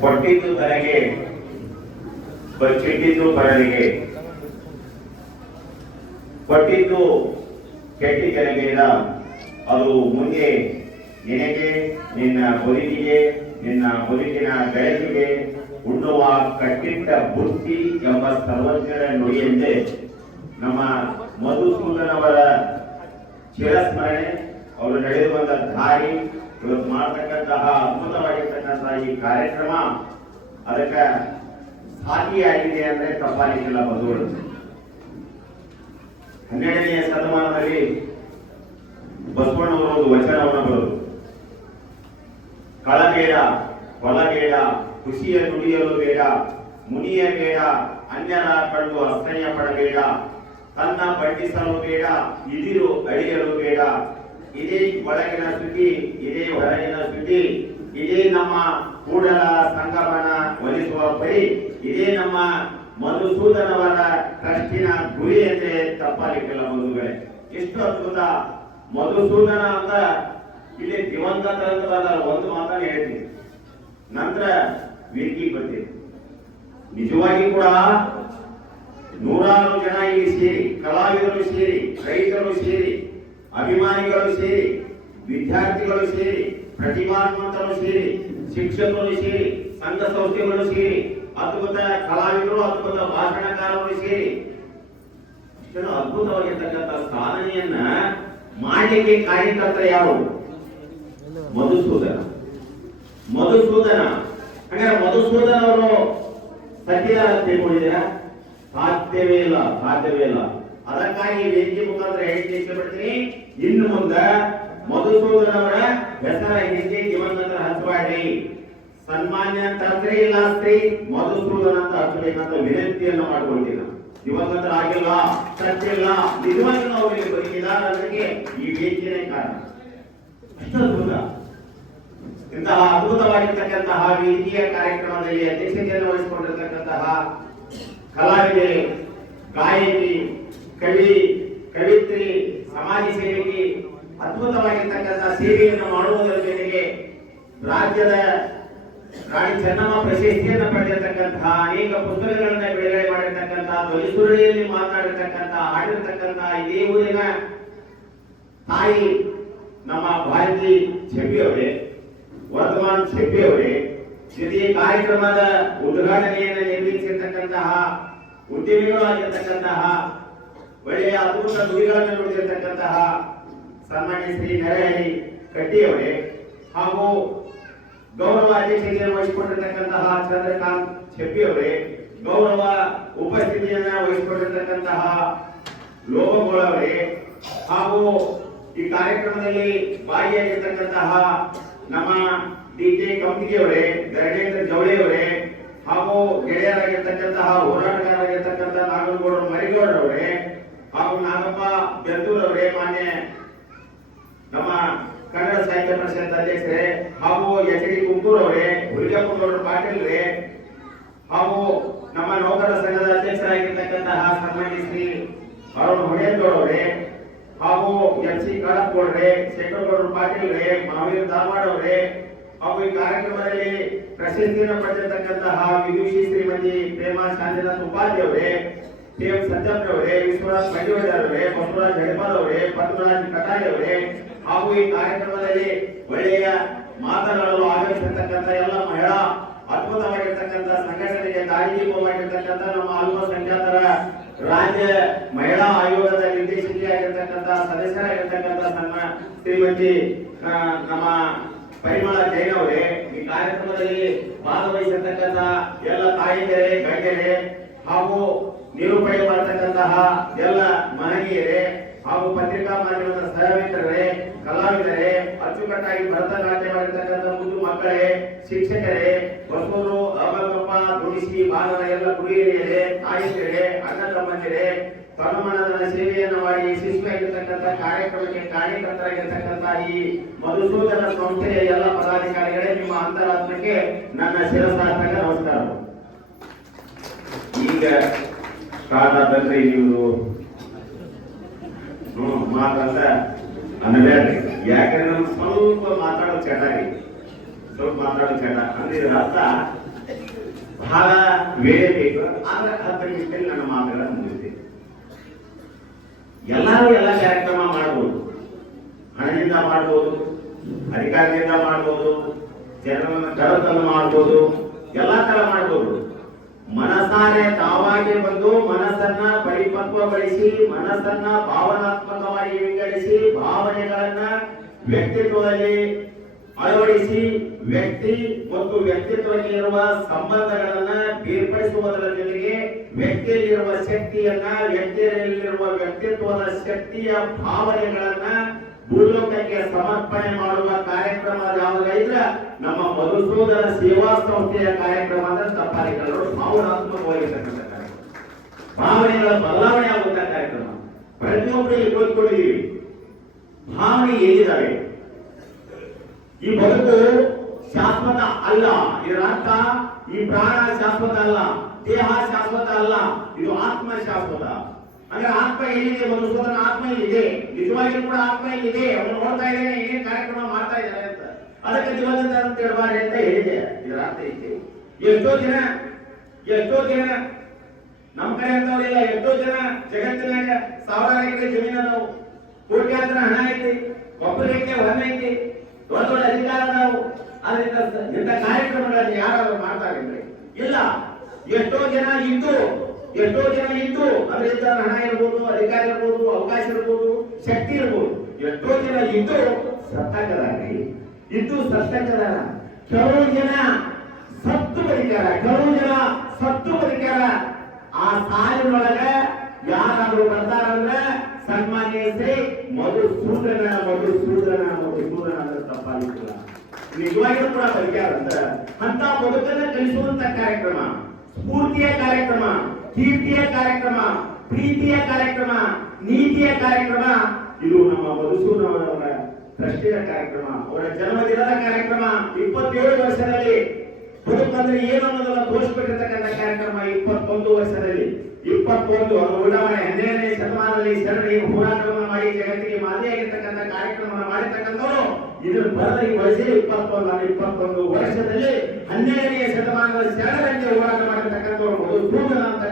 ಕೊಟ್ಟಿದ್ದು ತನಗೆ ಬಚ್ಚಿಟ್ಟಿದ್ದು ಪರನಿಗೆ ಕೊಟ್ಟಿದ್ದು ಕೆಟ್ಟಿ ಜನಗೆಲ್ಲ ಅದು ಮುಂದೆ ನಿನಗೆ, ನಿನ್ನ ಬದುಕಿಗೆ ನಿನ್ನ ಬದುಕಿನ ಬೆಳಕಿಗೆ ಉಣ್ಣುವ ಕಟ್ಟಿಟ್ಟ ಬುತ್ತಿ ಎಂಬ ಸರ್ವಜ್ಞರ ನುಡಿಯಂತೆ ನಮ್ಮ ಮಧುಸೂದನವರ ಚಿರಸ್ಮರಣೆ, ಅವರು ನಡೆಯುವಂತ ದಾರಿ ಇವತ್ತು ಮಾಡತಕ್ಕಂತಹ ಅದ್ಭುತವಾಗಿರ್ತಕ್ಕಂತಹ ಈ ಕಾರ್ಯಕ್ರಮ ಅದಕ್ಕೆ ಸಾಧಿಯಾಗಿದೆ ಅಂದ್ರೆ ತಪ್ಪಾಗಿಲ್ಲ ಬಂಧುಗಳು ಹನ್ನೆರಡನೆಯ ಶತಮಾನದಲ್ಲಿ ಬಸವಣ್ಣವರು ಒಂದು ವಚನವನ್ನು ಬರೆದು, ಕಳಬೇಡ ಕೊಲಬೇಡ ಖುಷಿಯ ನುಡಿಯಲು ಬೇಡ, ಮುನಿಯ ಬೇಡ ಅನ್ಯರ ಕಂಡು ಅಸಹ್ಯ ಪಡಬೇಡ, ತನ್ನ ಬಂಡಿಸಲು ಬೇಡ, ಇದಿರು ಅಳಿಯಲು ಬೇಡ ಇದೇ ಒಳಗಿನ ಸ್ಥಿತಿ ಇದೇ ಹೊರಗಿನ ಸ್ಥಿತಿ ಇದೇ ನಮ್ಮ ಕೂಡಲ ಸಂಗಮನ ಒಲಿಸುವ ಪರಿ ಇದೇ ನಮ್ಮ ಮಧುಸೂದನವರ ಟ್ರಸ್ಟಿನ ಗುರಿ ಎಂದೇ ತಪ್ಪಾಲಿಕ್ಕಿಲ್ಲ ಬಂಧುಗಳೇ. ಎಷ್ಟು ಅದ್ಭುತ. ಮಧುಸೂದನ ಅಂತ ಇಲ್ಲಿ ದಿವಂಗತ ಒಂದು ಮಾತನ್ನು ಹೇಳ್ತೀನಿ. ನಂತರ ವಿರ್ಗಿ ಬರ್ತೀನಿ. ನಿಜವಾಗಿ ಕೂಡ ನೂರಾರು ಜನ ಇಲ್ಲಿ ಸೇರಿ, ಕಲಾವಿದರು ಸೇರಿ, ರೈತರು ಸೇರಿ ಅಭಿಮಾನಿಗಳು ಸೇರಿ, ವಿದ್ಯಾರ್ಥಿಗಳು ಸೇರಿ ಪ್ರತಿಭಾನ್ವಂತರು ಸೇರಿ, ಶಿಕ್ಷಕರು ಸೇರಿ, ಸಂಘ ಸಂಸ್ಥೆಗಳು ಸೇರಿ, ಅದ್ಭುತ ಕಲಾವಿದರು, ಅದ್ಭುತ ಭಾಷಣಕಾರರು ಸೇರಿ ಅದ್ಭುತವಾಗಿರ್ತಕ್ಕಂಥ ಸಾಧನೆಯನ್ನ ಮಾಡಲಿಕ್ಕೆ ಕಾರ್ಯಕರ್ತ ಯಾರು? ಮಧುಸೂದನ. ಮಧುಸೂದನ. ಹಾಗಾದ್ರೆ ಮಧುಸೂದನ ಅವರು ಸತ್ಯ ತಿಳ್ಕೊಂಡಿದ್ದೀರಾ? ಸಾಧ್ಯವೇ ಇಲ್ಲ ಸಾಧ್ಯವೇ ಇಲ್ಲ. ಅದಕ್ಕಾಗಿ ವೇದಿಕೆ ಮುಖಾಂತರ ಹೇಳಿಕೆ ಇಷ್ಟಪಡ್ತೀನಿ. ಇನ್ನು ಮುಂದೆ ಮಧುಸೂದನ್ ಅವರ ಹೆಸರ ಹಿಂದೆ ಜೀವನದ ಹಚ್ಚಬೇಡ್ರಿ ಸನ್ಮಾನ್ಯ ತಂತ್ರಿ ಇಲ್ಲ ಸ್ತ್ರೀ ಮಧುಸೂದನ್ ಅಂತ ಹಚ್ಚಬೇಕಂತ ವಿನಂತಿಯನ್ನು ಮಾಡ್ಕೊಳ್ತೀನಿ. ದಿವಂಗತ ಆಗಿಲ್ಲ, ಸತ್ಯ ಇಲ್ಲ, ನಿಜವಾಗಿ ಇಲ್ಲಿ ಬದುಕಿದ್ದಾರೆ ಅನ್ನೋದಕ್ಕೆ ಈ ವೇದಿಕೆನೇ ಕಾರಣ. ಅದ್ಭುತ. ಇಂತಹ ಅದ್ಭುತವಾಗಿರ್ತಕ್ಕಂತಹ ವೇದಿಕೆಯ ಕಾರ್ಯಕ್ರಮದಲ್ಲಿ ಅಧ್ಯಕ್ಷತೆಯನ್ನು ವಹಿಸಿಕೊಂಡಿರ್ತಕ್ಕಂತಹ ಕಲಾವಿದೆ, ಗಾಯಕಿ ಕವಿ ಕವಿತ್ರಿ ಸಮಾಜ ಸೇವೆಗೆ ಅದ್ಭುತವಾಗಿರ್ತಕ್ಕಂತಹ ಸೇವೆಯನ್ನು ಮಾಡುವುದರ ಜೊತೆಗೆ ರಾಜ್ಯದ ರಾಣಿ ಚೆನ್ನಮ್ಮ ಪ್ರಶಸ್ತಿಯನ್ನು ಪಡೆದಿರತಕ್ಕಂತಹ ಅನೇಕ ಪುಸ್ತಕಗಳನ್ನ ಬಿಡುಗಡೆ ಮಾಡಿರ್ತಕ್ಕಂತಹ ಧ್ವನಿಸುರಳಿಯಲ್ಲಿ ಮಾತನಾಡಿರ್ತಕ್ಕಂತಹ ಹಾಡಿರ್ತಕ್ಕಂತಹ ಇದೇ ಊರಿನ ತಾಯಿ ನಮ್ಮ ಭಾರತಿ ಚೆಬ್ಬಿ ಅವರೇ ವರ್ಧಮಾನ್ ಶೆಟ್ಟಿ ಅವರೇ, ಜೊತೆಗೆ ಕಾರ್ಯಕ್ರಮದ ಉದ್ಘಾಟನೆಯನ್ನು ನಿರ್ವಹಿಸಿರ್ತಕ್ಕಂತಹ ಉದ್ಯಮಿಗಳು ಆಗಿರ್ತಕ್ಕಂತಹ ಒಳ್ಳೆಯ ಅದ್ಭುತ ಗುರಿಗಳನ್ನು ನೋಡಿರತಕ್ಕಂತಹ ಸನ್ಮಾನ್ಯ ಶ್ರೀ ನರಹರಿ ಕಟ್ಟಿಯವರೇ ಹಾಗೂ ಗೌರವ ಅಧ್ಯಕ್ಷತೆಯನ್ನು ವಹಿಸಿಕೊಂಡಿರತಕ್ಕಂತಹ ಚಂದ್ರಕಾಂತ್ ಅವರೇ ಗೌರವ ಉಪಸ್ಥಿತಿಯನ್ನ ವಹಿಸಿಕೊಂಡಿರತಕ್ಕಂತಹ ಲೋಭಗೋಳವರೇ ಹಾಗೂ ಈ ಕಾರ್ಯಕ್ರಮದಲ್ಲಿ ಭಾಗಿಯಾಗಿರ್ತಕ್ಕಂತಹ ನಮ್ಮ ಡಿ ಜೆ ಕಂಪಿಗೆಯವರೇ ಧರಣೇಂದ್ರ ಜವಳಿಯವರೇ ಹಾಗೂ ಗೆಳೆಯರಾಗಿರ್ತಕ್ಕಂತಹ ಹೋರಾಟಗಾರರಾಗಿರ್ತಕ್ಕಂತಹ ನಾಗನಗೌಡರು ಮರಿಗೌಡರವರೇ ಹಾಗೂ ನಾಗಪ್ಪ ಬೆಂದೂರವರೇ ಮಾನ್ಯ ನಮ್ಮ ಕನ್ನಡ ಸಾಹಿತ್ಯ ಪರಿಷತ್ ಅಧ್ಯಕ್ಷರೇ ಹಾಗೂ ಎಚ್ ಡಿ ಕುಂಕೂರ್ ಅವರೇ ಹುರಿಗಪ್ಪನವರು ಪಾಟೀಲ್ ರೇ ಹಾಗೂ ನಮ್ಮ ನೌಕರ ಸಂಘದ ಅಧ್ಯಕ್ಷರಾಗಿರ್ತಕ್ಕಂತಹ ಸನ್ಮಾನ್ಯ ಶ್ರೀ ಅರುಣ್ ಹೊಡೆಯಲ್ಗೌಡ ಅವರೇ ಹಾಗೂ ಎಂ ಸಿ ಕಾಳಪ್ಪಗೌಡ್ರೆ ಶೇಖರಗೌಡರು ಪಾಟೀಲ್ ರೇ ಮಹಾವೀರ್ ಧಾರವಾಡ ಅವರೇ, ಹಾಗೂ ಈ ಕಾರ್ಯಕ್ರಮದಲ್ಲಿ ಪ್ರಶಸ್ತಿಯನ್ನು ಪಡೆದಿರತಕ್ಕಂತಹ ವಿದುಷಿ ಶ್ರೀಮತಿ ಪ್ರೇಮಾ ಶಾಂತಿನಾಥ್ ಉಪಾಧ್ಯ ಟಿ ಎಂ ಅವರೇ ವಿಶ್ವನಾಥ್ ಮಂಜುವಳ್ಳಿ ಅವರೇ ಬಸವರಾಜ್ ಹೆಡಪಾಲ್ ಅವರೇ ಪದ್ಮರಾಜ್ ಕಟಾಯ್ ಅವರೇ ಹಾಗೂ ಈ ಕಾರ್ಯಕ್ರಮದಲ್ಲಿ ಒಳ್ಳೆಯ ಮಾತನಾಡಲು ಆಗಮಿಸಿರ್ತಕ್ಕಂಥ ಎಲ್ಲ ಮಹಿಳಾ ಅದ್ಭುತವಾಗಿರ್ತಕ್ಕಂಥ ಸಂಘಟನೆಗೆ ದಾರಿದೀಪವಾಗಿರ್ತಕ್ಕಂಥ ನಮ್ಮ ಅಲ್ಪಸಂಖ್ಯಾತರ ರಾಜ್ಯ ಮಹಿಳಾ ಆಯೋಗದ ನಿರ್ದೇಶಕಿಯಾಗಿರ್ತಕ್ಕಂಥ ಸದಸ್ಯರಾಗಿರ್ತಕ್ಕಂಥ ನಮ್ಮ ಶ್ರೀಮತಿ ನಮ್ಮ ಪರಿಮಳ ಜೈನ್ ಅವರೇ, ಈ ಕಾರ್ಯಕ್ರಮದಲ್ಲಿ ಭಾಗವಹಿಸಿರ್ತಕ್ಕಂಥ ಎಲ್ಲ ತಾಯಿಯರೇ ಗಣ್ಯರೇ ಹಾಗೂ ನಿರೂಪಣೆ ಮಾಡ್ತಕ್ಕಂತಹ ಎಲ್ಲ ಮಹನೀಯರೇ, ಹಾಗೂ ಪತ್ರಿಕಾ ಮಾಧ್ಯಮದ ಸಹಮಿತ್ರರೇ ಕಲಾವಿದರೇ, ಅಚ್ಚುಕಟ್ಟಾಗಿ ಭರತನಾಟ್ಯ ಮಾಡಿರ್ತಕ್ಕಂಥ ಮುದ್ದು ಮಕ್ಕಳೇ, ಶಿಕ್ಷಕರೇ ಬಸವರು ಅಮರಪ್ಪ ದುಡಿಸಿ ಭಾಗದ ಎಲ್ಲ ಗುರಿಯರೇ ತಾಯಿಯರೇ ಅಣ್ಣ ತಮ್ಮಂದಿರೇ ತನುಮನದ ಸೇವೆಯನ್ನು ಮಾಡಿ ಯಶಸ್ವಿಯಾಗಿರ್ತಕ್ಕಂಥ ಕಾರ್ಯಕ್ರಮಕ್ಕೆ ಕಾರ್ಯಕರ್ತರಾಗಿರ್ತಕ್ಕಂಥ ಈ ಮಧುಸೂದನ ಸಂಸ್ಥೆಯ ಎಲ್ಲ ಪದಾಧಿಕಾರಿಗಳೇ, ನಿಮ್ಮ ಅಂತರಾತ್ಮಕ್ಕೆ ನನ್ನ ಶಿರಸಾರ್ಥಕ ನಮಸ್ಕಾರ. ಈಗ ಸ್ಟಾರ್ಟ್ ಆದಂದ್ರೆ ನೀವು ಹ್ಮ್ ಮಾತಂದ ಅನ್ನಬೇಡ್ರಿ ಯಾಕಂದ್ರೆ ನಮ್ಗೆ ಸ್ವಲ್ಪ ಮಾತಾಡೋದು ಚೆನ್ನಾಗಿ ಸ್ವಲ್ಪ ಮಾತಾಡೋ ಚಟ ಅಂದ್ರೆ ಇದರ ಅರ್ಥ ಬಹಳ ವೇಳೆ ಬೇಕು ಆದ್ರೆ ಹತ್ತು ನಿಮಿಷದಲ್ಲಿ ನನ್ನ ಮಾತುಗಳನ್ನು ಮುಗಿಸ್ತೀನಿ ಎಲ್ಲರೂ ಎಲ್ಲ ಕಾರ್ಯಕ್ರಮ ಮಾಡ್ಬೋದು ಹಣದಿಂದ ಮಾಡ್ಬೋದು ಅಧಿಕಾರದಿಂದ ಮಾಡ್ಬೋದು ಜನರನ್ನ ಕರೆತಂದು ಮಾಡ್ಬೋದು ಎಲ್ಲಾ ತರ ಮಾಡ್ಬೋದು ಮನಸಾರೆ ತಾವಾಗಿ ಬಂದು ಮನಸ್ಸನ್ನ ಪರಿಪಕ್ವಗೊಳಿಸಿ, ಮನಸ್ಸನ್ನ ಭಾವನಾತ್ಮಕವಾಗಿ ವಿಂಗಡಿಸಿ, ಭಾವನೆಗಳನ್ನ ವ್ಯಕ್ತಿತ್ವದಲ್ಲಿ ಅಳವಡಿಸಿ, ವ್ಯಕ್ತಿ ಮತ್ತು ವ್ಯಕ್ತಿತ್ವಕ್ಕೆ ಇರುವ ಸಂಬಂಧಗಳನ್ನ ಬೇರ್ಪಡಿಸುವುದರ ಜೊತೆಗೆ ವ್ಯಕ್ತಿಯಲ್ಲಿರುವ ಶಕ್ತಿಯನ್ನ, ವ್ಯಕ್ತಿಯಲ್ಲಿರುವ ವ್ಯಕ್ತಿತ್ವದ ಶಕ್ತಿಯ ಭಾವನೆಗಳನ್ನ ಭೂಲೋಕಕ್ಕೆ ಸಮರ್ಪಣೆ ಮಾಡುವ ಕಾರ್ಯಕ್ರಮ ಯಾವುದಾದ್ರೆ ನಮ್ಮ ಮಧುಸೂದನ ಸೇವಾ ಸಂಸ್ಥೆಯ ಕಾರ್ಯಕ್ರಮ ಅಂದ್ರೆ ತಪ್ಪಾರಿಗಳು ಭಾವನಾತ್ಮಕವಾಗಿರ್ತಕ್ಕಂಥ ಭಾವನೆಗಳ ಬದಲಾವಣೆ ಆಗುವಂತ ಕಾರ್ಯಕ್ರಮ. ಪ್ರತಿಯೊಬ್ಬರು ಇಲ್ಲಿ ಕೂತ್ಕೊಂಡಿದ್ದೀವಿ. ಭಾವನೆ ಎಲ್ಲಿದ್ದಾವೆ ಈ ಬದುಕು ಶಾಶ್ವತ ಅಲ್ಲ. ಇದರ ಅರ್ಥ ಈ ಪ್ರಾಣ ಶಾಶ್ವತ ಅಲ್ಲ. ದೇಹ ಶಾಶ್ವತ ಅಲ್ಲ. ಇದು ಆತ್ಮ ಶಾಶ್ವತ. ಅಂದ್ರೆ ಆತ್ಮ ಎಲ್ಲಿದೆ ಒಂದು ಆತ್ಮ ಇಲ್ಲಿದೆ ನಿಜವಾಗಿ ಕೂಡ ಆತ್ಮ ಇಲ್ಲಿದೆ ಅವನು ನೋಡ್ತಾ ಇದ್ದಾನೆ, ಏನೇನು ಕಾರ್ಯಕ್ರಮ ಮಾಡ್ತಾ ಇದ್ದಾರೆ ಅಂತ. ಅದಕ್ಕೆ ದಿವಂಗತ ಅಂತ ಹೇಳಬಾರಿ ಅಂತ ಹೇಳಿದೆ. ಇದರ ಅರ್ಥ ಐತೆ ಎಷ್ಟೋ ಜನ ಎಷ್ಟೋ ಜನ, ನಮ್ಮ ಕಡೆ ಅಂತವ್ರಿಲ್ಲ, ಎಷ್ಟೋ ಜನ ಜಗತ್ತಿನಾಗ ಸಾವಿರಾರು ಎಕರೆ ಜಮೀನು ನಾವು ಕೋಟ್ಯಾಂತರ ಹಣ ಐತಿ ಒಬ್ಬರಿಗೆ ಹೊನ್ನ ಐತಿ, ದೊಡ್ಡ ದೊಡ್ಡ ಅಧಿಕಾರ ನಾವು. ಆದ್ರಿಂದ ಸ- ಇಂಥ ಕಾರ್ಯಕ್ರಮಗಳನ್ನು ಯಾರಾದ್ರೂ ಮಾಡ್ತಾ ಇಲ್ಲ. ಎಷ್ಟೋ ಜನ ಇದ್ದು ಎಷ್ಟೋ ಜನ ಇದ್ದು ಅದರಿಂದ ಹಣ ಇರ್ಬೋದು, ಅಧಿಕಾರ ಇರ್ಬೋದು, ಅವಕಾಶ ಇರ್ಬೋದು, ಶಕ್ತಿ ಇರ್ಬೋದು. ಎಷ್ಟೋ ಜನ ಇದ್ದು ಸತ್ತಾಗದಾರ್ರಿ ಇದ್ದು ಸತ್ತಾಗದಾರ ಕೆಲವು ಜನ ಸತ್ತು ಪರಿಕಾರ ಕೆಲವು ಜನ ಸತ್ತು ಪರಿಕಾರ ಆ ಸಾಲಿನೊಳಗ ಯಾರಾದ್ರೂ ಬರ್ತಾರಂದ್ರ ಸನ್ಮಾನ್ಯ ಶ್ರೀ ಮಧುಸೂದನ ಮಧುಸೂದನ ಮಧುಸೂದನ ಅಂದ್ರೆ ತಪ್ಪಾಗಿಲ್ಲ ನಿಜವಾಗಿಯೂ ಕೂಡ ಅಂತ. ಅಂತ ಬದುಕನ್ನ ಕಲಿಸುವಂತ ಕಾರ್ಯಕ್ರಮ, ಸ್ಫೂರ್ತಿಯ ಕಾರ್ಯಕ್ರಮ. ಕೀರ್ತಿಯ ಕಾರ್ಯಕ್ರಮ, ಪ್ರೀತಿಯ ಕಾರ್ಯಕ್ರಮ, ನೀತಿಯ ಕಾರ್ಯಕ್ರಮ. ಇದು ನಮ್ಮ ಅವರ ಟ್ರಸ್ಟಿಯ ಕಾರ್ಯಕ್ರಮ, ಅವರ ಜನ್ಮದಿನದ ಕಾರ್ಯಕ್ರಮ. ಇಪ್ಪತ್ತೇಳು ವರ್ಷದಲ್ಲಿ ಬದುಕಂದ್ರೆ ಏನು ಅನ್ನೋದನ್ನ ತೋರಿಸ್ಬಿಟ್ಟಿರ್ತಕ್ಕಂಥ ಕಾರ್ಯಕ್ರಮ ಇಪ್ಪತ್ತೊಂದು ವರ್ಷದಲ್ಲಿ. ಇಪ್ಪತ್ತೊಂದು, ಅದು ಉಡಾವಣೆ ಹನ್ನೆರಡನೇ ಶತಮಾನದಲ್ಲಿ ಸರಣಿ ಹೋರಾಟವನ್ನು ಮಾಡಿ ಜಗತ್ತಿಗೆ ಮಾದರಿಯಾಗಿರ್ತಕ್ಕಂಥ ಕಾರ್ಯಕ್ರಮವನ್ನು ಮಾಡಿರ್ತಕ್ಕಂಥವರು. ಇದನ್ನು ಬರದಿ ಬಳಸಿ ಇಪ್ಪತ್ತೊಂದು ಇಪ್ಪತ್ತೊಂದು ವರ್ಷದಲ್ಲಿ ಹನ್ನೆರಡನೇ ಶತಮಾನದ ಸರಣಿ ಹೋರಾಟ ಮಾಡಿರ್ತಕ್ಕಂಥವರು ಅಂತ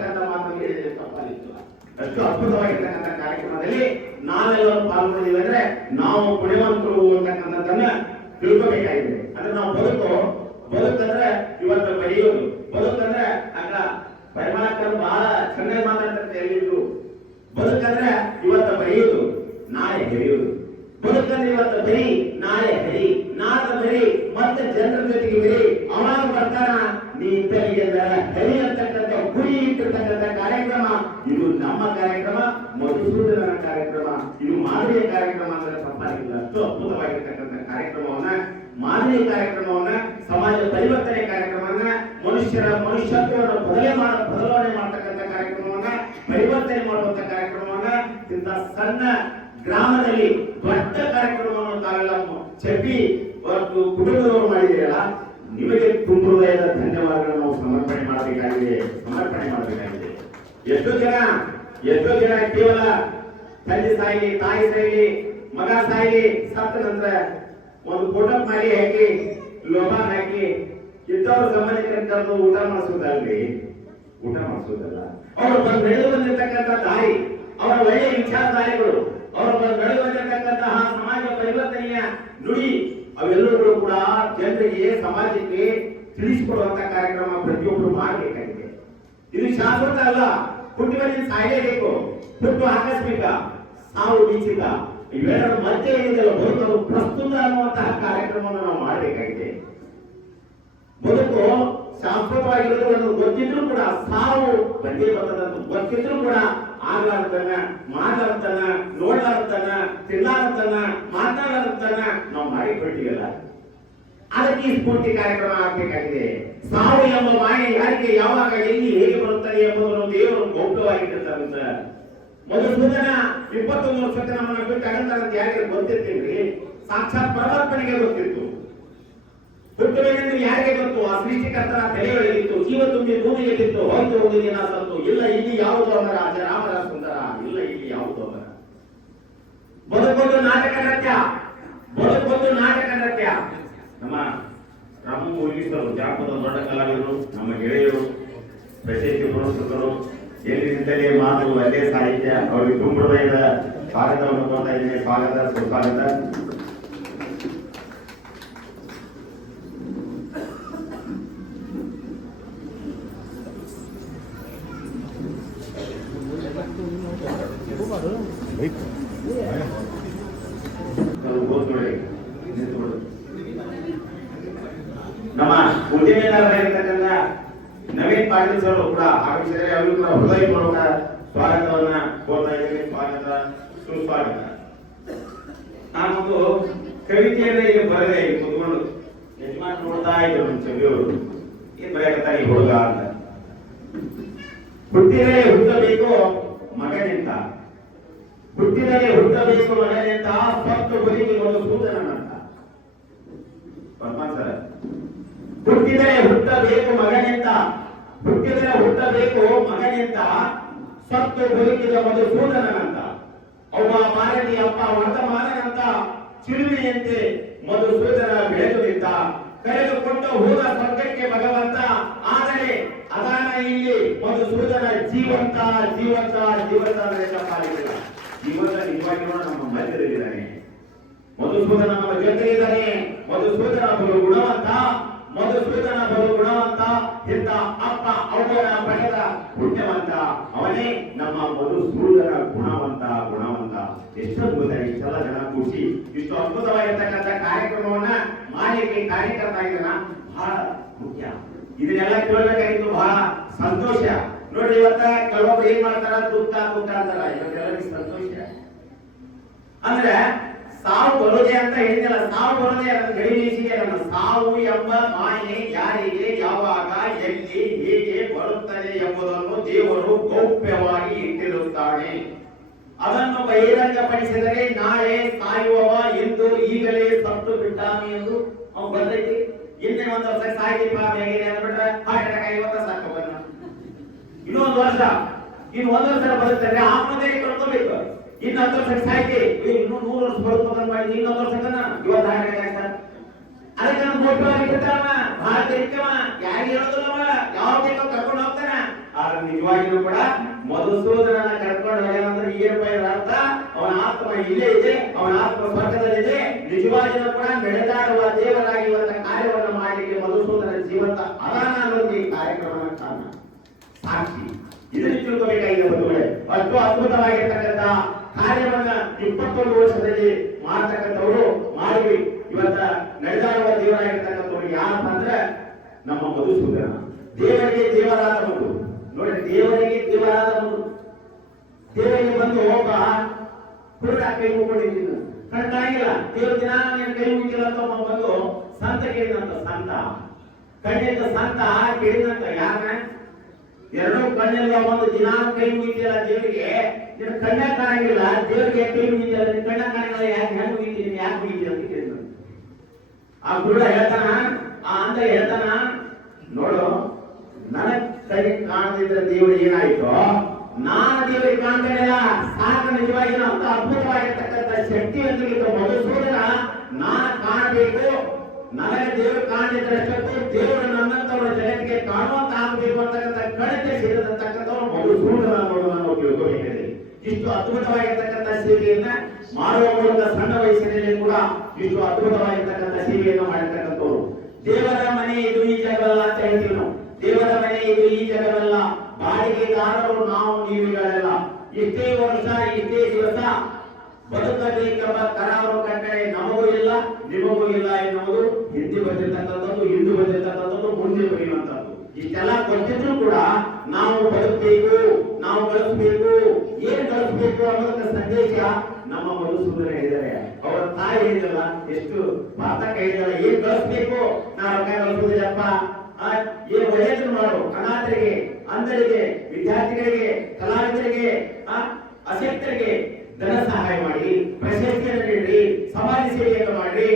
ಅಷ್ಟು ಅದ್ಭುತವಾಗಿರ್ತಕ್ಕಂಥ ಕಾರ್ಯಕ್ರಮದಲ್ಲಿ ನಾವೆಲ್ಲರೂ ಪಾಲ್ಗೊಂಡಿದ್ದೀವಿ ಅಂದ್ರೆ ನಾವು ಪುಣ್ಯವಂತರು ಅಂತಕ್ಕಂಥದ್ದನ್ನ ತಿಳ್ಕೋಬೇಕಾಗಿದೆ. ಅಂದ್ರೆ ನಾವು ಬದುಕು ಬದುಕಂದ್ರೆ ಇವತ್ತು ಬರೆಯೋದು ಬದುಕಂದ್ರೆ ಅಕ್ಕ ಪರಿಮಾಣಕರು ಬಹಳ ಚೆನ್ನಾಗಿ ಮಾತಾಡ್ತಾರೆ ಎಲ್ಲಿದ್ದು ಬದುಕಂದ್ರೆ ಇವತ್ತು ಬರೆಯೋದು ನಾಳೆ ಬೆಳೆಯೋದು. ಬದುಕಂದ್ರೆ ಇವತ್ತು ಬರಿ ನಾಳೆ ಹರಿ ನಾಳೆ ಬರಿ ಮತ್ತೆ ಜನರ ಜೊತೆಗೆ ಬರಿ ಅವಾಗ ಬರ್ತಾನ ನೀ ಇದ್ದಲ್ಲಿಗೆ ಹರಿ ಅಂತಕ್ಕಂಥ ಗುರಿ ಇಟ್ಟಿರ್ತಕ್ಕಂಥ ಕಾರ್ಯಕ್ರಮ ಇದು ನಮ್ಮ ಕಾರ್ಯಕ್ರಮ ಮಧುಸೂದನ ಕಾರ್ಯಕ್ರಮ ಇದು ಮಾದರಿಯ ಕಾರ್ಯಕ್ರಮ ಅಂದ್ರೆ ತಪ್ಪಾಗಿಲ್ಲ ಅಷ್ಟು ಅದ್ಭುತವಾಗಿರ್ತಕ್ಕಂಥ ಕಾರ್ಯಕ್ರಮವನ್ನ, ಮಾದರಿ ಕಾರ್ಯಕ್ರಮವನ್ನ ಸಮಾಜ ಪರಿವರ್ತನೆ ಕಾರ್ಯಕ್ರಮವನ್ನ, ಮನುಷ್ಯರ ಮನುಷ್ಯತ್ವವನ್ನು ಬದಲೇ ಮಾಡ, ಬದಲಾವಣೆ ಮಾಡತಕ್ಕಂಥ ಕಾರ್ಯಕ್ರಮವನ್ನ, ಪರಿವರ್ತನೆ ಮಾಡುವಂತ ಕಾರ್ಯಕ್ರಮವನ್ನ, ಇಂಥ ಸಣ್ಣ ಗ್ರಾಮದಲ್ಲಿ ದೊಡ್ಡ ಕಾರ್ಯಕ್ರಮವನ್ನು ತಾವೆಲ್ಲ ಚಪ್ಪಿ ಕುಟುಂಬದವರು ಮಾಡಿದ್ದೀರಲ್ಲ, ನಿಮಗೆ ತುಂಬ ಹೃದಯದ ಧನ್ಯವಾದಗಳನ್ನು ನಾವು ಸಮರ್ಪಣೆ ಮಾಡಬೇಕಾಗಿದೆ ಸಮರ್ಪಣೆ ಮಾಡಬೇಕಾಗಿದೆ. ಎಷ್ಟೋ ಜನ ಎಷ್ಟೋ ಜನ ಕೇವಲ ತಂದೆ ಸಾಯಿಲಿ ತಾಯಿ ಸಾಯಿಲಿ ಮಗ ಸಾಯಿಲಿ ಸತ್ತ ನಂತರ ಒಂದು ಫೋಟೋ ಮಾಡಿ ಹಾಕಿ ಲೋಬಾನ್ ಹಾಕಿ, ಇಂಥವ್ರ ಸಂಬಂಧಿಕರ ಊಟ ಮಾಡಿಸೋದಲ್ರಿ ಊಟ ಮಾಡಿಸೋದಲ್ಲ. ಅವರು ಬಂದು ಬೆಳೆದು ಬಂದಿರ್ತಕ್ಕಂಥ ದಾರಿ ಅವರ ಒಳ್ಳೆಯ ವಿಚಾರಧಾರೆಗಳು ಅವರು ಬಂದು ಬೆಳೆದು ಬಂದಿರತಕ್ಕಂತಹ ಸಮಾಜ ಪರಿವರ್ತನೆಯ ನುಡಿ, ಅವೆಲ್ಲರೂ ಕೂಡ ಜನರಿಗೆ, ಸಮಾಜಕ್ಕೆ ತಿಳಿಸಿಕೊಡುವಂತ ಕಾರ್ಯಕ್ರಮ ಪ್ರತಿಯೊಬ್ಬರು ಮಾಡಬೇಕಾಗಿದೆ. ಇದು ಶಾಶ್ವತ ಅಲ್ಲ. ಹುಟ್ಟಿ ಬಂದು ಸಾಯಲೇಬೇಕು. ಹುಟ್ಟು ಆಕಸ್ಮಿಕ ಸಾವು ನಿಶ್ಚಿತ ಇವೆರಡರ ಮಧ್ಯೆ ಏನಿದೆಯಲ್ಲ ಬದುಕಲು ಪ್ರಸ್ತುತ ಅನ್ನುವಂತಹ ಕಾರ್ಯಕ್ರಮವನ್ನು ನಾವು ಮಾಡಬೇಕಾಗಿದೆ. ಬದುಕು ಶಾಶ್ವತವಾಗಿರೋದು ಗೊತ್ತಿದ್ರು ಕೂಡ, ಸಾವು ಬಂದೇ ಬರ್ತದಂತ ಗೊತ್ತಿದ್ರು ಕೂಡ ಆಗ್ಲಾರ್ದನ್ನ ಮಾತಾಡ್ತಾನ ನೋಡ್ಲಾರ್ದನ್ನ ತಿನ್ಲಾರ್ದನ್ನ ಮಾತಾಡಲಾರ್ದನ್ನ ನಾವು ಮಾಡಿಕೊಟ್ಟಿವಲ್ಲ ಅದಕ್ಕೆ ಈ ಸ್ಫೂರ್ತಿ ಕಾರ್ಯಕ್ರಮ ಆಗಬೇಕಾಗಿದೆ. ಸಾವು ಎಂಬ ಮಾಯೆ ಯಾರಿಗೆ ಯಾವಾಗ, ಎಲ್ಲಿ ಹೇಗೆ ಬರುತ್ತದೆ ಎಂಬುದನ್ನು ದೇವರು ಗೌಪ್ಯವಾಗಿಟ್ಟಿರ್ತಾರಂತ ಮಧುಸೂದನ ಇಪ್ಪತ್ತೊಂದು ವರ್ಷಕ್ಕೆ ನಮ್ಮನ್ನ ಬಿಟ್ಟು ಅಗಂತಾರ ಅಂತ ಯಾರಿಗೆ ಗೊತ್ತಿರ್ತೀವಿ ಸಾಕ್ಷಾತ್ ಪರಮಾತ್ಮನಿಗೆ ಗೊತ್ತಿತ್ತು. ಹುಟ್ಟಬೇಕೆಂದು ಯಾರಿಗೆ ಗೊತ್ತು? ಆ ಸೃಷ್ಟಿಕರ್ತರ ತಲೆಯೊಳಗಿತ್ತು ಜೀವ ತುಂಬಿ ಭೂಮಿಗೆ ಬಿತ್ತು. ಹೋಯ್ತು ದಿನ ಸತ್ತು. ಇಲ್ಲ, ಇಲ್ಲಿ ಯಾವುದು ಅಮರ ರಾಮರ ಸುಂದರ. ಇಲ್ಲ, ಇಲ್ಲಿ ಯಾವುದು ಅವರ ಬದುಕೊಂದು ನಾಟಕ ನೃತ್ಯ. ಬದುಕೊಂದು ನಾಟಕ ನೃತ್ಯ. ನಮ್ಮ ರಾಮ ಮುಗಿಸರು ಜಾನಪದ ದೊಡ್ಡ ಕಲಾವಿದರು ನಮ್ಮ ಗೆಳೆಯರು, ಪ್ರಶಸ್ತಿ ಪುರಸ್ಕೃತರು ಎಲ್ಲಿಂದಲೇ ಮಾತು ಅಲ್ಲೇ ಸಾಹಿತ್ಯ. ಅವರಿಗೆ ತುಂಬುವುದರಿಂದ ಸ್ವಾಗತವನ್ನು ಕೋರ್ತಾ ಇದ್ದೀನಿ. ಸ್ವಾಗತ ಸುಸ್ವಾಗತ. ನಾವು ಕೂಡ ಆಗಮಿಸಿದರೆ ನಾವು ಹೃದಯಪೂರ್ವಕ ಸ್ವಾಗತವನ್ನ ಕೋರ್ತಾ ಇದ್ದೀನಿ. ಸ್ವಾಗತ. ಸುಸ್ವಾಗತ. ನಾನೊಂದು ಕವಿತೆಯನ್ನ ಈಗ ಬರೆದೆ, ಈಗ ಕುತ್ಕೊಂಡು ಯಜಮಾನ್ ನೋಡ್ತಾ ಇದ್ರು ನಮ್ಮ ಚವಿಯವರು ಏನ್ ಬರೆಯಕತ್ತಾರ ಈ ಹುಡುಗ ಅಂತ. ಹುಟ್ಟಿದರೆ ಹುಟ್ಟಬೇಕು ಮಗನಿಂದ ಹುಟ್ಟಿದರೆ ಹುಟ್ಟಬೇಕು ಮಗನಿಂದ ಸ್ವತ್ತು ಬದುಕಿ ಒಂದು ಸೂಚನಂತ ಪರಮಾನ್ ಸರ್. ಹುಟ್ಟಿದರೆ ಹುಟ್ಟಬೇಕು ಮಗನಿಂದ ಹುಟ್ಟಿದರೆ ಹುಟ್ಟಬೇಕು ಮಗನಿಂದ ಸತ್ತು ಬದುಕಿದ ಒಂದು ಸೂದನನಂತ ಒಬ್ಬ ಮಾರನಿ ಅಪ್ಪ ವರ್ತಮಾನನಂತ ಚಿಲುಮೆಯಂತೆ ಮಧುಸೂದನ ಬೆಳೆದು ನಿಂತ. ಕರೆದುಕೊಂಡು ಹೋದ ಸ್ವರ್ಗಕ್ಕೆ ಭಗವಂತ ಆದರೆ ಅದಾನ ಇಲ್ಲಿ? ಮಧುಸೂದನ ಜೀವಂತ ಜೀವಂತ ಜೀವಂತ ಪಾಲಿಸಿಲ್ಲ ಜೀವಂತ ನಿಜವಾಗಿಯೂ ನಮ್ಮ ಮಧ್ಯದಲ್ಲಿದ್ದಾನೆ ಮಧುಸೂದನ ನಮ್ಮ ಜೊತೆಗಿದ್ದಾನೆ. ಮಧುಸೂದನ ಬಹು ಗುಣವಂತ ಮಧುಸೂದನ ಬಹು ಗುಣವಂತ ಇಂತ ಅವನ ಪಡೆದ ಪುಣ್ಯವಂತ ಅವನೇ ನಮ್ಮ ಮಧುಸೂದನ ಗುಣವಂತ ಗುಣವಂತ. ಎಷ್ಟು ಅದ್ಭುತ ಇಷ್ಟೆಲ್ಲ ಜನ ಕೂಡಿ ಇಷ್ಟು ಅದ್ಭುತವಾಗಿರ್ತಕ್ಕಂಥ ಕಾರ್ಯಕ್ರಮವನ್ನ ಮಾಡಲಿಕ್ಕೆ ಕಾರ್ಯಕರ್ತ ಆಗಿದ್ದಾನ ಬಹಳ ಮುಖ್ಯ. ಇದನ್ನೆಲ್ಲ ಕೇಳಬೇಕಾಗಿತ್ತು, ಬಹಳ ಸಂತೋಷ. ನೋಡಿ, ಇವತ್ತ ಕೆಲವೊಬ್ರು ಏನ್ ಮಾಡ್ತಾರ? ದುಃಖ ದುಃಖ ಅಂತಾರ ಇವತ್ತೆಲ್ಲರಿಗೂ ಸಂತೋಷ. ಅಂದ್ರೆ ಸಾವು ಬರೋದೇ ಅಂತ ಹೇಳಿದ್ನಲ್ಲ, ಸಾವು ಬರೋದೇ ಅದನ್ನು ಗಡಿಮೀಸಿಗೆ ನಮ್ಮ ಸಾವು ಎಂಬ ಮಾಯೆ ಯಾರಿಗೆ, ಯಾವಾಗ, ಎಲ್ಲಿ, ಹೇಗೆ ಬರುತ್ತದೆ ಎಂಬುದನ್ನು ದೇವರು ಗೌಪ್ಯವಾಗಿ ಇಟ್ಟಿರುತ್ತಾನೆ. ಅದನ್ನು ಬಹಿರಂಗಪಡಿಸಿದರೆ ನಾಳೆ ಸಾಯುವವ ಎಂದು ಈಗಲೇ ಸತ್ತು ಬಿಟ್ಟಾನೆ ಎಂದು ಅವ್ನು ಬಂದೈತಿ. ಇನ್ನೇ ಒಂದು ವರ್ಷ ಸಾಯ್ತಿಪ್ಪ ಹೇಗಿದೆ ಅಂದ್ಬಿಟ್ರೆ ಹಾರ್ಟ್ ಅಟ್ಯಾಕ್ ಐವತ್ತ ಸಾಕು ಬನ್ನ ಇನ್ನೊಂದು ವರ್ಷ. ಇನ್ನು ಒಂದು ವರ್ಷ ಬರುತ್ತೆ ಆತ್ಮದೇ ಕಳ್ಕೋಬೇಕು. ಇನ್ನು ಹತ್ತು ವರ್ಷ ಸಾಯ್ತಿ ಇನ್ನೂ ನೂರು ವರ್ಷ ಬರುತ್ತದ ಮಾಡಿ ಇನ್ನೊಂದು ವರ್ಷ ಇವತ್ತು ಹಾಗೆ ಅದಕ್ಕೆ ನಮ್ಮ ಮೋಟವಾಗಿ ಇರ್ತಾವ ಬಹಳ ತೆರಿಕವ ಯಾರಿಗೆ ಹೇಳೋದಿಲ್ಲವ ಯಾವ ಬೇಕೋ ಕರ್ಕೊಂಡು ಹೋಗ್ತಾನ? ಆದ್ರೆ ನಿಜವಾಗಿಯೂ ಕೂಡ ಮಧುಸೂದನನ ಕರ್ಕೊಂಡು ಹೋಗ್ಯಾನಂದ್ರೆ ಏನಪ್ಪ ಅರ್ಥ. ಅವನ ಆತ್ಮ ಇಲ್ಲೇ ಇದೆ, ಅವನ ಆತ್ಮ ಸ್ವರ್ಗದಲ್ಲಿದೆ. ನಿಜವಾಗಿಯೂ ಕೂಡ ನಡೆದಾಡುವ ದೇವರಾಗಿ ಇವತ್ತ ಕಾರ್ಯವನ್ನು ಮಾಡಲಿಕ್ಕೆ ಮಧುಸೂದನ ಜೀವಂತ ಅದಾನ ಅನ್ನೋದು ಈ ಕಾರ್ಯಕ್ರಮ ಕಾರಣ. ಸಾಕ್ಷಿ. ಇದನ್ನು ತಿಳ್ಕೋಬೇಕಾಗಿದೆ ಬಂಧುಗಳೇ ಅಷ್ಟು ಅದ್ಭುತವಾಗಿರ್ತಕ್ಕಂಥ ಕಾರ್ಯವನ್ನ ಇಪ್ಪತ್ತೊಂದು ವರ್ಷದಲ್ಲಿ ಮಾಡ್ತಕ್ಕಂಥವ್ರು ಮಾಡಿ, ಇವತ್ತ ನಡೆದಾಡುವ ದೇವರಾಗಿರ್ತಕ್ಕಂಥವ್ರು ಯಾರಪ್ಪ ಅಂದ್ರೆ ನಮ್ಮ ಮಧುಸೂದನ. ದೇವರಿಗೆ ದೇವರಾದ ಮಗು. ನೋಡಿ, ದೇವರಿಗೆ ದೇವರಾದ ಮಗು. ದೇವರಿಗೆ ಬಂದು ಒಬ್ಬ ಕುರುಡ ಕೈ ಮುಗ್ಕೊಂಡಿದ್ದೀನಿ ಕಣ್ಣಾಗಿಲ್ಲ ದೇವ್ರ ದಿನ ನೀನು ಕೈ ಮುಗಿಲ್ಲ ಅಂತ ಒಬ್ಬ ಬಂದು ಸಂತ ಕೇಳಿದಂತ ಸಂತ. ಕಣ್ಣಿದ್ದ ಸಂತ, ಕೇಳಿದಂತ ಯಾರನ್ನ ಎರಡು ಕಣ್ಣೆಲ್ಲ ಒಂದು ದಿನ ಕೈ ಮುಗಿತಿಯಲ್ಲ ದೇವರಿಗೆ. ನಿನ್ನ ಕಣ್ಣ ಕಾಣಂಗಿಲ್ಲ. ದೇವರಿಗೆ ಕೈ ಮುಗಿತಿಯಲ್ಲ ನಿನ್ನ ಕಣ್ಣ ಕಾಣಂಗಿಲ್ಲ. ಯಾಕೆ ಹೆಂಗ್ ಮುಗಿತೀನಿ? ಯಾಕೆ ಮುಗಿತೀನಿ ಅಂತ ಕೇಳಿದ್ರು ಆ ಗುರುಡ ಹೇಳ್ತಾನ, ಆ ಅಂತ ಹೇಳ್ತಾನ, ನೋಡು, ನನಗ್ ಕೈ ಕಾಣದಿದ್ರೆ ದೇವರು ಏನಾಯ್ತು ನಾನು ದೇವರಿಗೆ ಕಾಣ್ತಾನಿಲ್ಲ ಸಾಕು ನಿಜವಾಗಿ ಅಂತ ಅದ್ಭುತವಾಗಿರ್ತಕ್ಕಂಥ ಶಕ್ತಿ ಅಂತ ಮಧುಸೂದನ ನಾನು ಕಾಣಬೇಕು. ನನಗೆ ದೇವರು ಕಾಣದಿದ್ದರಷ್ಟಕ್ಕೂ ದೇವರು ನನ್ನಂತವರ ಜಗತ್ತಿಗೆ ಕಾಣುವಂತ ಆಗಬೇಕು ಅಂತಕ್ಕಂಥ ಕಣಕ್ಕೆ ಸೇರಿದಂತಕ್ಕಂಥವ್ರು ಮಧುಸೂದನ ಅನ್ನೋದನ್ನ ನಾವು ತಿಳ್ಕೊಬೇಕಿದೆ ಇಷ್ಟು ಅದ್ಭುತವಾಗಿರ್ತಕ್ಕಂಥ ಸೇವೆಯನ್ನ ಮಾಡುವ ಮೂಲಕ ಸಣ್ಣ ವಯಸ್ಸಿನಲ್ಲಿ ಕೂಡ ಇಷ್ಟು ಅದ್ಭುತವಾಗಿರ್ತಕ್ಕಂಥ ಸೇವೆಯನ್ನು ಮಾಡಿರ್ತಕ್ಕಂಥವ್ರು ದೇವರ ಮನೆ ಇದು ಈ ಜಗವಲ್ಲ ಅಂತ ಹೇಳ್ತೀವಿ ನಾವು ದೇವರ ಮನೆ ಇದು ಈ ಜಗವಲ್ಲ ಬಾಡಿಗೆದಾರರು ನಾವು ನೀವುಗಳೆಲ್ಲ ಇಷ್ಟೇ ವರ್ಷ ಇಷ್ಟೇ ದಿವಸ ಬದುಕಬೇಕೆಂಬ ಕರಾರು ಕಟ್ಟಳೆ ನಮಗೂ ಇಲ್ಲ ನಿಮಗೂ ಇಲ್ಲ ಎನ್ನುವುದು ಹಿಂದಿ ಬಂದಿರ್ತಕ್ಕಂಥದ್ದು ಹಿಂದೂ ಬಂದಿರ್ತಕ್ಕಂಥದ್ದು ಮುಂದೆ ಬರೆಯುವಂಥದ್ದು ಇಷ್ಟೆಲ್ಲ ಕೊಟ್ಟಿದ್ರು ಕೂಡ ನಾವು ಬದುಕಬೇಕು ನಾವು ಗಳಿಸ್ಬೇಕು ಏನ್ ಗಳಿಸ್ಬೇಕು ಅನ್ನೋದಕ್ಕೆ ಸಂದೇಶ ನಮ್ಮ ಮಧುಸೂದನ ಹೇಳಿದ್ದಾರೆ ಅವರ ತಾಯಿ ಹೇಳಿದಲ್ಲ ಎಷ್ಟು ಮಾತ ಕೈದಲ್ಲ ಏನ್ ಕಳಿಸ್ಬೇಕು? ನಾವು ಆ, ಏನ್ ಒಳ್ಳೆಯದು ಮಾಡು. ಅನಾಥರಿಗೆ ಅಂಧರಿಗೆ ವಿದ್ಯಾರ್ಥಿಗಳಿಗೆ ಕಲಾವಿದರಿಗೆ ಅಶಕ್ತರಿಗೆ ಧನ ಸಹಾಯ ಮಾಡಿ ಪ್ರಶಸ್ತಿಯನ್ನು ನೀಡಿ ಸಮಾಜ ಸೇವೆಯನ್ನು ಮಾಡಿ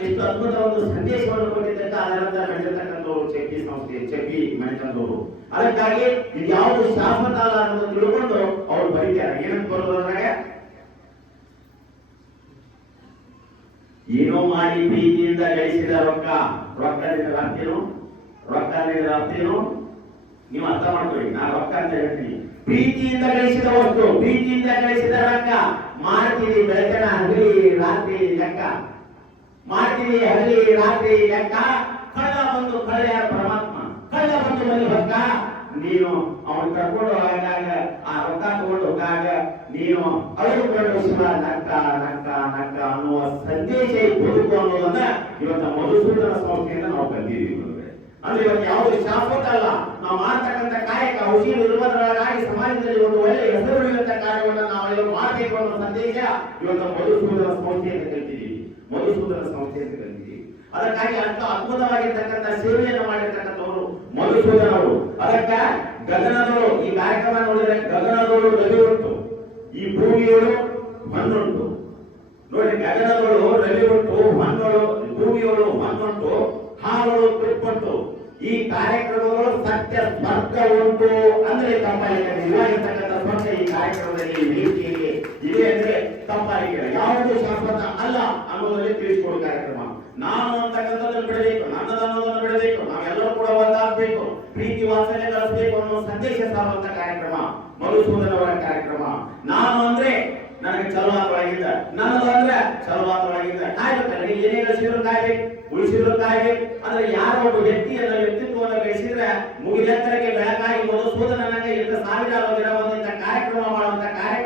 ಎಷ್ಟು ಅದ್ಭುತ ಒಂದು ಸಂದೇಶವನ್ನು ಕೊಟ್ಟಿದ್ದಕ್ಕೆ ಅದರಂತ ನಡೆದಿರ್ತಕ್ಕಂಥವ್ರು ಚೆಪ್ಪಿ ಸಂಸ್ಥೆ ಚೆಪ್ಪಿ ಮನೆತಂದವರು ಅದಕ್ಕಾಗಿ ಇದು ಯಾವುದು ಶಾಶ್ವತ ಅಲ್ಲ ಅನ್ನೋದನ್ನು ತಿಳ್ಕೊಂಡು ಅವ್ರು ಬರೀತಾರೆ ಏನಂತ ಬರೋದು ಏನೋ ಮಾಡಿ ಪ್ರೀತಿಯಿಂದ ಗಳಿಸಿದ ರೊಕ್ಕ ರೊಕ್ಕ ನೀಡಿದ ಅರ್ಥೇನು ರೊಕ್ಕ ನೀವು ಅರ್ಥ ಮಾಡ್ಕೊಳ್ಳಿ, ನಾ ರೊಕ್ಕ ಅಂತ ಹೇಳ್ತೀನಿ. ಪ್ರೀತಿಯಿಂದ ಗಳಿಸಿದ ವಸ್ತು ಪ್ರೀತಿಯಿಂದ ಗಳಿಸಿದ ರೊಕ್ಕ. ಮಾಡ್ತೀವಿ ಬೆಳಗಿನ ಹಗಲಿ, ರಾತ್ರಿ ಲೆಕ್ಕ. ಮಾಡ್ತೀವಿ ಹಗಲಿ, ರಾತ್ರಿ ಲೆಕ್ಕ. ಕಳ್ಳ ಬಂದು ಕಳ್ಳ ಪರಮಾತ್ಮ. ಕಳ್ಳ ಬಂದು ಮನೆ ಹೊಕ್ಕ ನೀನು ಅವನ್ ಕರ್ಕೊಂಡು ಹೋಗಾಗ ಆ ರೊಕ್ಕ ತಗೊಂಡು ಹೋಗಾಗ ನೀನು ಅಳುಕೊಂಡು ಶಿವ ನಕ್ಕ ನಕ್ಕ ನಕ್ಕ ಅನ್ನುವ ಸಂದೇಶ ಬದುಕು ಅನ್ನೋದನ್ನ ಇವತ್ತ ಮಧುಸೂದನ ಸಂಸ್ಥೆಯಿಂದ ನಾವು ಬಂದಿದ್ದೀವಿ ಅಂದ್ರೆ ಇವತ್ತು ಯಾವುದು ಶಾಶ್ವತ ಅಲ್ಲ ನಾವು ಮಾಡ್ತಕ್ಕಂಥ ಕಾಯಕ ಔಷಧಿ ನಿರ್ಮಲರಾಗಿ ಸಮಾಜದಲ್ಲಿ ಒಂದು ಒಳ್ಳೆ ಹೆಸರು ಇರುವಂತ ಕಾರ್ಯವನ್ನು ನಾವೆಲ್ಲರೂ ಮಾಡಬೇಕು ಅನ್ನೋ ಸಂದೇಶ ಇವತ್ತು ಮಧುಸೂದನ ಸಂಸ್ಥೆಯಿಂದ ಕಲ್ತಿದ್ದೀವಿ ಮಧುಸೂದನ ಸಂಸ್ಥೆಯಿಂದ ಕಲ್ತಿದ್ದೀವಿ ಅದಕ್ಕಾಗಿ ಅಂತ ಅದ್ಭುತವಾಗಿರ್ತಕ್ಕಂಥ ಸೇವೆಯನ್ನು ಮಾಡಿರ್ತಕ್ಕಂಥವರು ಮಧುಸೂದನವರು ಅದಕ್ಕ ಗಗನದವರು ಈ ಕಾರ್ಯಕ್ರಮ ನೋಡಿದ್ರೆ ಗಗನದವರು ರವಿ ಉಂಟು ಈ ಭೂಮಿಯವರು ಮಣ್ಣುಂಟು. ನೋಡಿ ಗಗನಗಳು ರವಿ ಉಂಟು ಮಣ್ಣುಗಳು, ಭೂಮಿಯವರು ಮಣ್ಣುಂಟು ಹಾಗಳು ತುಪ್ಪುಂಟು ಈ ಕಾರ್ಯಕ್ರಮಗಳು ಸತ್ಯ ಸ್ಪರ್ಧ ಉಂಟು ಅಂದ್ರೆ ತಮ್ಮಲ್ಲಿ ನಿಜವಾಗಿರ್ತಕ್ಕಂಥ ಸ್ಪರ್ಧ ಈ ಕಾರ್ಯಕ್ರಮದಲ್ಲಿ ನೀತಿಯಲ್ಲಿ ಇದೆ ಅಂದ್ರೆ ತಪ್ಪಾಗಿದೆ ಯಾವುದು ಶಾಶ್ವತ ಅಲ್ಲ ಅನ್ನೋದರಲ್ಲಿ ತಿಳಿಸಿಕೊಡುವ ಕಾರ್ಯಕ್ರಮ. ನಾನು ಅಂತಕ್ಕಂಥದ್ದನ್ನು ಬಿಡಬೇಕು ಪ್ರೀತಿ ವಾತ್ಸಲ್ಯ ಕಲಿಸಬೇಕು ಅನ್ನೋ ಸಂದೇಶ ಸಾರುವಂತ ಕಾರ್ಯಕ್ರಮ ಮಧುಸೂದನವರ ಕಾರ್ಯಕ್ರಮ. ನಾನು ಅಂದ್ರೆ ನನಗೆ ಚಲವಾದೊಳಗಿಂದ ನನ್ನದು ಅಂದ್ರೆ ಚಲವಾತವಾಗಿದ್ದ ಕಾಯ್ಬೇಕು ನನಗೆ ಏನೇ ಗಳಿಸಿದ್ರು ಕಾಯ್ಬೇಕು ಉಳಿಸಿದ್ರು ಕಾಯ್ಬೇಕು ಅಂದ್ರೆ ಯಾರೋ ಒಬ್ಬ ವ್ಯಕ್ತಿಯನ್ನ ವ್ಯಕ್ತಿತ್ವವನ್ನು ಬೆಳೆಸಿದ್ರೆ ಮುಗಿಲೆತ್ತರಕ್ಕೆ ಬೆಳಕಾಗಿ ಮಧುಸೂದನನಾಗ ಎಷ್ಟು ಸಾವಿರಾರು ದಿನ ಕಾರ್ಯಕ್ರಮ ಮಾಡುವಂತ ಕಾರ್ಯಕ್ರಮವನ್ನ ನಾವು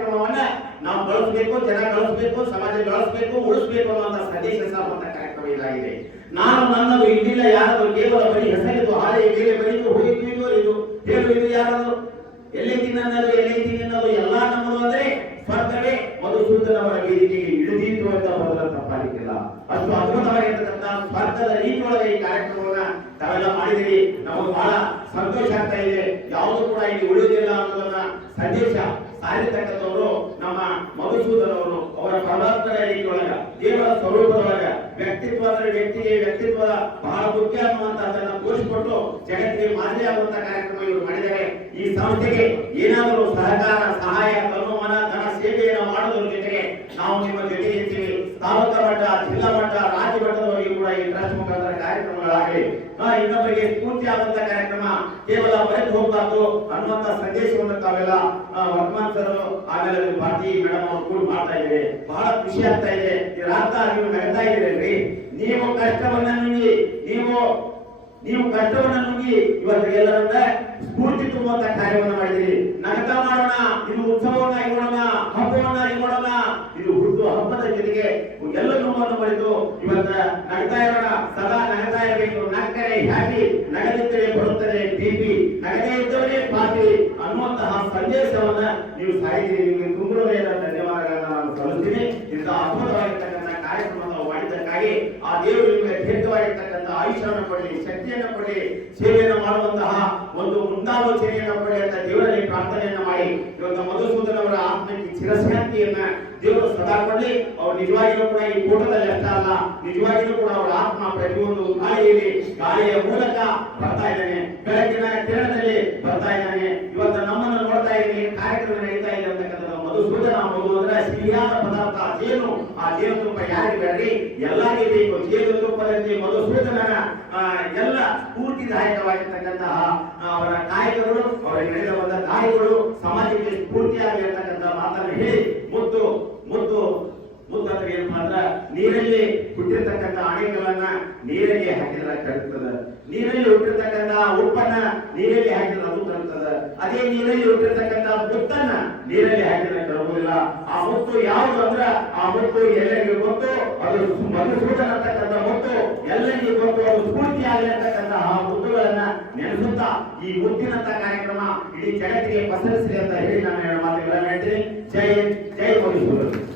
ಬಳಸಬೇಕು ಜನ ಬಳಸಬೇಕು ಸಮಾಜ ಬಳಸಬೇಕು ಉಳಿಸಬೇಕು ಅನ್ನುವಂತ ಸಂದೇಶ ಸಾರುವಂತ ಕಾರ್ಯಕ್ರಮ ಇದಾಗಿದೆ. ನಾನು ನನ್ನದು ಇಲ್ಲಿಲ್ಲ ಯಾರದು ಕೇವಲ ಬರೀ ಹೆಸರಿದು ಹಾಳೆ ಮೇಲೆ ಬರೀತು ಹೋಗಿದ್ದು ಇದು ಹೇಳು, ಇದು ಯಾರದು? ಎಲ್ಲೈತಿ ನನ್ನದು ಎಲ್ಲೈತಿ ನಿನ್ನದು ಎಲ್ಲ ನಮ್ಮದು ಅಂದ್ರೆ ಸ್ವರ್ಗವೇ. ಮಧುಸೂದನವರ ವೇದಿಕೆಗೆ ಇಳಿದೀತು ಅಂತ ಬದಲ ತಪ್ಪಾಗಿಲ್ಲ ಅಷ್ಟು ಅದ್ಭುತವಾಗಿರ್ತಕ್ಕಂಥ ಸ್ಪರ್ಧದ ರೀತಿಯೊಳಗೆ ಈ ಕಾರ್ಯಕ್ರಮವನ್ನ ತಾವೆಲ್ಲ ಮಾಡಿದಿರಿ ನಮಗೆ ಬಹಳ ಸಂತೋಷ ಆಗ್ತಾ ಇದೆ. ಯಾವುದು ಕೂಡ ಇಲ್ಲಿ ಉಳಿಯುವುದಿಲ್ಲ ಅನ್ನೋದನ್ನ ಸಂದೇಶ ಸಾರಿರ್ತಕ್ಕಂಥವರು ನಮ್ಮ ಮಧುಸೂದನವರು ಅವರ ರೀತಿಯೊಳಗ ದೇವರ ಸ್ವರೂಪದೊಳಗ ವ್ಯಕ್ತಿತ್ವ ಅಂದ್ರೆ ವ್ಯಕ್ತಿಗೆ ವ್ಯಕ್ತಿತ್ವದ ಬಹಳ ಮುಖ್ಯ ಅನ್ನುವಂತಹದನ್ನ ತೋರಿಸಿಕೊಟ್ಟು ಜಗತ್ತಿಗೆ ಮಾದರಿ ಆಗುವಂತ ಕಾರ್ಯಕ್ರಮ ಇವರು ಮಾಡಿದರೆ ಈ ಸಂಸ್ಥೆಗೆ ಏನಾದರೂ ಸಹಕಾರ, ಸಹಾಯ, ಅನುಮಾನ, ಧನ ಸೇವೆಯನ್ನು ಮಾಡೋದ್ರ ಜೊತೆಗೆ ನಾವು ನಿಮ್ಮ ಜೊತೆ ಇರ್ತೀವಿ. ತಾಲೂಕಾ ಮಟ್ಟ ಜಿಲ್ಲಾ ಮಟ್ಟ, ರಾಜ್ಯ ಮಟ್ಟದವರೆಗೂ ಈ ಟ್ರಸ್ಟ್ ಮುಖಾಂತರ ಕಾರ್ಯಕ್ರಮಗಳಾಗಲಿ ಇನ್ನೊಬ್ಬರಿಗೆ ಸ್ಫೂರ್ತಿ ಆಗುವಂತ ಕಾರ್ಯಕ್ರಮ ಕೇವಲ ಬರೆದು ಹೋಗ್ಬಾರ್ದು ಅನ್ನುವಂತ ಸಂದೇಶವನ್ನು ತಾವೆಲ್ಲ ವರ್ಧಮಾನ್ ಸರ್ ಆಮೇಲೆ ಭಾರತಿ ಮೇಡಮ್ ಅವರು ಕೂಡ ಮಾಡ್ತಾ ಇದೆ ಬಹಳ ಖುಷಿ ಆಗ್ತಾ ಇದೆ. ಈ ರಾತ ನೀವು ನಗ್ತಾ ಇದ್ದೀರಿ ನೀವು ಕಷ್ಟವನ್ನ ನುಂಗಿ, ನೀವು ನೀವು ಕಷ್ಟವನ್ನ ನುಂಗಿ ಇವತ್ತು ಎಲ್ಲರಿಂದ ಸ್ಫೂರ್ತಿ ತುಂಬುವಂತ ಕಾರ್ಯವನ್ನು ಮಾಡಿದ್ರಿ ನಗತ ಮಾಡೋಣ, ಇದು ಉತ್ಸವವನ್ನಾಗಿ ನೋಡೋಣ ಹಬ್ಬವನ್ನಾಗಿ ನೋಡೋಣ ಇದು ಹುಟ್ಟು ಹಬ್ಬದ ಜೊತೆಗೆ ಎಲ್ಲ ನೋವನ್ನು ಬರೆದು ಇವತ್ತ ನಗ್ತಾ ಇರೋಣ ಸದಾ ನಗ್ತಾ ಇರಬೇಕು ನಕ್ಕರೆ ಹ್ಯಾಪಿ ನಗದಿದ್ದರೆ ಬರುತ್ತದೆ ಬಿಪಿ ನಗದೇ ಇದ್ದವರೇ ಪಾಪಿ ಅನ್ನುವಂತಹ ಸಂದೇಶವನ್ನ ನೀವು ಸಾಯಿದಿರಿ ನಿಮಗೆ ತುಂಬುವುದೇನ ಧನ್ಯವಾದಗಳನ್ನ ನಾನು ಸಲ್ಲಿಸ್ತೀನಿ. ಇಂತಹ ಅದ್ಭುತವಾಗಿರ್ತಕ್ಕಂಥ ಕಾರ್ಯಕ್ರಮ ನಾವು ಮಾಡಿದ್ದಕ್ಕಾಗಿ ಆ ದೇವರು ನಿಮಗೆ ದೀರ್ಘವಾಗಿರ್ತಕ್ಕಂಥ ಆಯುಷ್ಯವನ್ನು ಕೊಡಲಿ, ಶಕ್ತಿಯನ್ನು ಕೊಡಲಿ, ಸೇವೆಯನ್ನು ಮಾಡುವಂತಹ ಒಂದು ಮುಂದಾಲೋಚನೆಯನ್ನು ಕೊಡಲಿ ಅಂತ ದೇವರಲ್ಲಿ ಪ್ರಾರ್ಥನೆಯನ್ನು ಮಾಡಿ. ಇವತ್ತು ಮಧುಸೂದನ್ ಅವರ ಆತ್ಮಕ್ಕೆ ಚಿರಶಾಂತಿಯನ್ನ ದೇವರು ಸದಾ ಕೊಡಲಿ ಅವ್ರು ನಿಜವಾಗಿಯೂ ಕೂಡ ಈ ಕೂಟದಲ್ಲಿ ಅಷ್ಟ ಅಲ್ಲ ನಿಜವಾಗಿಯೂ ಕೂಡ ಅವರ ಆತ್ಮ ಪ್ರತಿಯೊಂದು ಗಾಳಿಯಲ್ಲಿ ಗಾಳಿಯ ಮೂಲಕ ಬರ್ತಾ ಇದ್ದಾನೆ. ಬೆಳಕಿನ ಕಿರಣದಲ್ಲಿ ಬರ್ತಾ ಇದ್ದಾನೆ. ಇವತ್ತು ನಮ್ಮನ್ನು ನೋಡ್ತಾ ಇದ್ದೀನಿ ಕಾರ್ಯಕ್ರಮ ನಡೀತಾ ಇದೆ ಅಂತಕ್ಕಂಥದ್ದು ಮಧುಸೂದನ ಮಧು ಅಂದ್ರೆ ಸಿಹಿಯಾದ ಪದಾರ್ಥ ಜೇನು ಆ ಜೇನು ತುಪ್ಪ ಯಾರಿಗೆ ಬೇಡ್ರಿ? ಎಲ್ಲರಿಗೂ ಬೇಕು ಜೇನು ತುಪ್ಪದಲ್ಲಿ ಮಧುಸೂದನನ ಆ, ಎಲ್ಲ ಸ್ಫೂರ್ತಿದಾಯಕವಾಗಿರ್ತಕ್ಕಂತಹ ಅವರ ಕಾಯಕಗಳು ಅವರಿಗೆ ನಡೆದ ಬಂದ ದಾರಿಗಳು ಸಮಾಜಕ್ಕೆ ಸ್ಫೂರ್ತಿಯಾಗಿರ್ತಕ್ಕಂಥ ಮಾತನ್ನು ಹೇಳಿ ಮುತ್ತು ಮುತ್ತು ಮುತ್ತು ಅಂದ್ರೆ ಏನಪ್ಪಾ ಅಂದ್ರ ನೀರಲ್ಲಿ ಹುಟ್ಟಿರ್ತಕ್ಕಂಥ ಅಣೆಗಳನ್ನ ನೀರಲ್ಲಿ ಹಾಕಿದ್ರೆ ಕರಗ್ತದ ನೀರಲ್ಲಿ ಹುಟ್ಟಿರ್ತಕ್ಕಂಥ ಉಪ್ಪನ್ನ ನೀರಲ್ಲಿ ಹಾಕಿದ್ರೆ ಅದು ಕರಗ್ತದ ಅದೇ ನೀರಲ್ಲಿ ಹುಟ್ಟಿರ್ತಕ್ಕಂಥ ಮುತ್ತನ್ನ ನೀರಲ್ಲಿ ಹಾಕಿದ್ರೆ ಕರಗುದಿಲ್ಲ ಆ ಮುತ್ತು ಯಾವುದು ಅಂದ್ರ ಆ ಮುತ್ತು ಎಲ್ಲರಿಗೂ ಗೊತ್ತು. ಅದು ಮಧುಸೂದನ ಅಂತಕ್ಕಂಥ ಮುತ್ತು. ಎಲ್ಲರಿಗೂ ಗೊತ್ತು. ಅದು ಸ್ಫೂರ್ತಿ ಅಂತಕ್ಕಂಥ ಆ ಮುತ್ತುಗಳನ್ನ ನೆನೆಸುತ್ತಾ ಈ ಮುತ್ತಿನಂತ ಕಾರ್ಯಕ್ರಮ ಇಡೀ ಜಗತ್ತಿಗೆ ಪಸರಿಸಲಿ ಅಂತ ಹೇಳಿ ನಾನು ಮಾತುಗಳನ್ನ ಹೇಳ್ತೀನಿ. ಜೈ ಹಿಂದ್